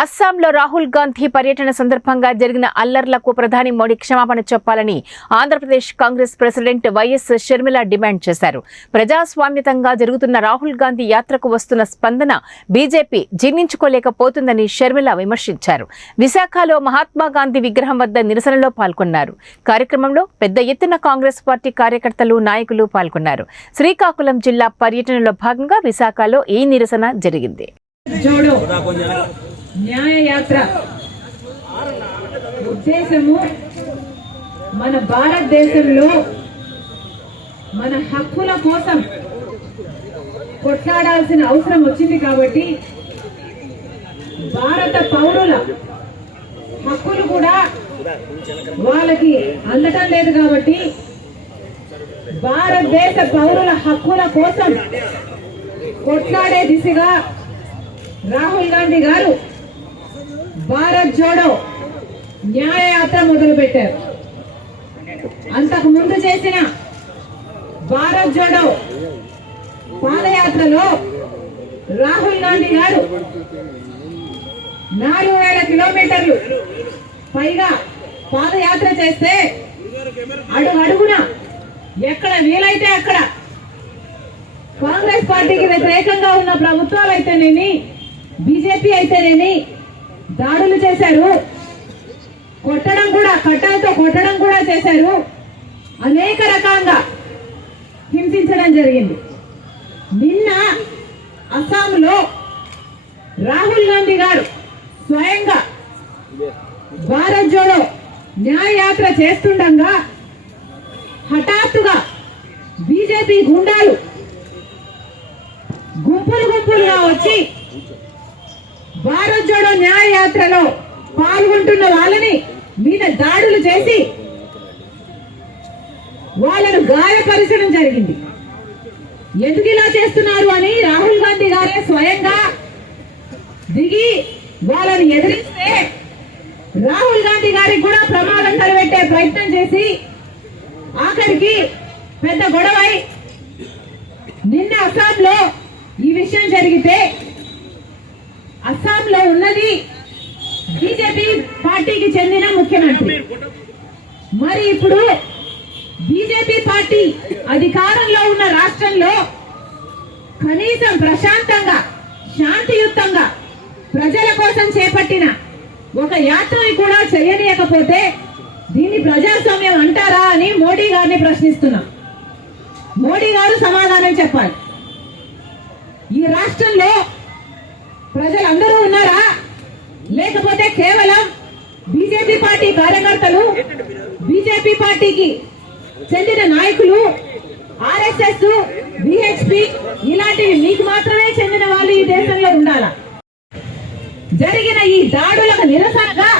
అస్సాంలో రాహుల్ గాంధీ పర్యటన సందర్భంగా జరిగిన అల్లర్లకు ప్రధాని మోడీ క్షమాపణ చెప్పాలని Andhra Pradesh Congress president Y S Sharmila demand చేశారు. ప్రజాస్వామ్యతంగా జరుగుతున్న రాహుల్ గాంధీ యాత్రకు వస్తున్న స్పందన బీజేపీ జీర్ణించుకోలేకపోతుందని షర్మిల విమర్శించారు. విశాఖలో మహాత్మా గాంధీ విగ్రహం వద్ద నిరసనలో పాల్గొన్నారు. కార్యక్రమంలో పెద్ద ఎత్తున కాంగ్రెస్ పార్టీ కార్యకర్తలు నాయకులు పాల్గొన్నారు. శ్రీకాకుళం జిల్లా పర్యటనలో భాగంగా విశాఖలో ఈ నిరసన జరిగింది. న్యాయయాత్ర. న్యాయ యాత్ర ఉద్దేశము మన భారతదేశంలో మన హక్కుల కోసం కొట్లాడాల్సిన అవసరం వచ్చింది కాబట్టి భారత పౌరుల హక్కులు కూడా వాళ్ళకి అందటం లేదు కాబట్టి భారతదేశ పౌరుల హక్కుల కోసం కొట్లాడే దిశగా రాహుల్ గాంధీ గారు భారత్ జోడో న్యాయయాత్ర మొదలుపెట్టారు. అంతకు ముందు చేసిన భారత్ జోడో పాదయాత్రలో రాహుల్ గాంధీ గారు నాలుగు వేల కిలోమీటర్లు పైగా పాదయాత్ర చేస్తే అడుగు అడుగున ఎక్కడ వీలైతే అక్కడ కాంగ్రెస్ పార్టీకి వ్యతిరేకంగా ఉన్న ప్రభుత్వాలు అయితేనేమి బీజేపీ అయితేనేమి దాడులు చేశారు. కొట్టడం కూడా కట్టాలతో కొట్టడం కూడా చేశారు. అనేక రకంగా హింసించడం జరిగింది. నిన్న అస్సాంలో రాహుల్ గాంధీ గారు స్వయంగా భారత్ జోడో న్యాయయాత్ర చేస్తుండగా హఠాత్తుగా బీజేపీ గుండాలు గుంపులు గుంపులుగా వచ్చి భారత్ జోడో న్యాయ యాత్రలో పాల్గొంటున్న వాళ్ళని మీద దాడులు చేసి వాళ్ళను గాయపరచడం జరిగింది. ఎందుకు ఇలా చేస్తున్నారు అని రాహుల్ గాంధీ గారే స్వయంగా దిగి వాళ్ళని ఎదిరిస్తే రాహుల్ గాంధీ గారికి కూడా ప్రమాదం తలపెట్టే ప్రయత్నం చేసి ఆఖరికి పెద్ద గొడవై నిన్న అస్సాంలో ఈ విషయం జరిగితే ఉన్నది. బీజేపీ పార్టీకి చెందిన ముఖ్యమంత్రి. మరి ఇప్పుడు బీజేపీ పార్టీ అధికారంలో ఉన్న రాష్ట్రంలో కనీసం ప్రశాంతంగా శాంతియుతంగా ప్రజల కోసం చేపట్టిన ఒక యాత్రని కూడా చేయనీయకపోతే దీన్ని ప్రజాస్వామ్యం అంటారా అని మోడీ గారిని ప్రశ్నిస్తున్నాం. మోడీ గారు సమాధానం చెప్పాలి. ఈ రాష్ట్రంలో ప్రజలందరూ ఉన్నారు. లేకపోతే కేవలం బీజేపీ పార్టీ కార్యకర్తలు బీజేపీ పార్టీకి చెందిన నాయకులు ఆర్ఎస్ఎస్ బిహెచ్పి ఇలాంటివి మీకు మాత్రమే చెందిన వాళ్ళు ఈ దేశంలో ఉండాలా? జరిగిన ఈ దాడులకు నిరసనగా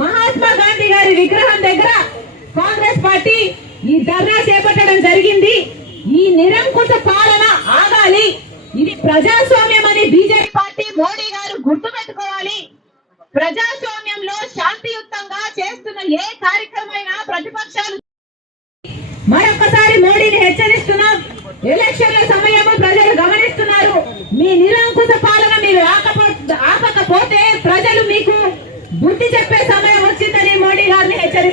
మహాత్మా గాంధీ గారి విగ్రహం దగ్గర కాంగ్రెస్ పార్టీ ఈ ధర్నా చేపట్టడం జరిగింది. ఈ నిరంకుశ పాలన ఆగాలి. ఇది ప్రజాస్వామ్యం అని బీజేపీ పార్టీ మోడీ గారు గుర్తుపెట్టుకోవాలి ప్రజాస్వామ్యంలో శాంతియుతంగా చేస్తున్న ఏ కార్యక్రమైనా మరొకసారి మోడీని హెచ్చరిస్తున్నాం. ఎలక్షన్ల సమయము ప్రజలు గమనిస్తున్నారు. మీ నిరంకుశ పాలన మీరు ఆకపో ఆపకపోతే ప్రజలు మీకు బుద్ధి చెప్పే సమయం వచ్చిందని మోడీ గారిని హెచ్చరిస్తున్నారు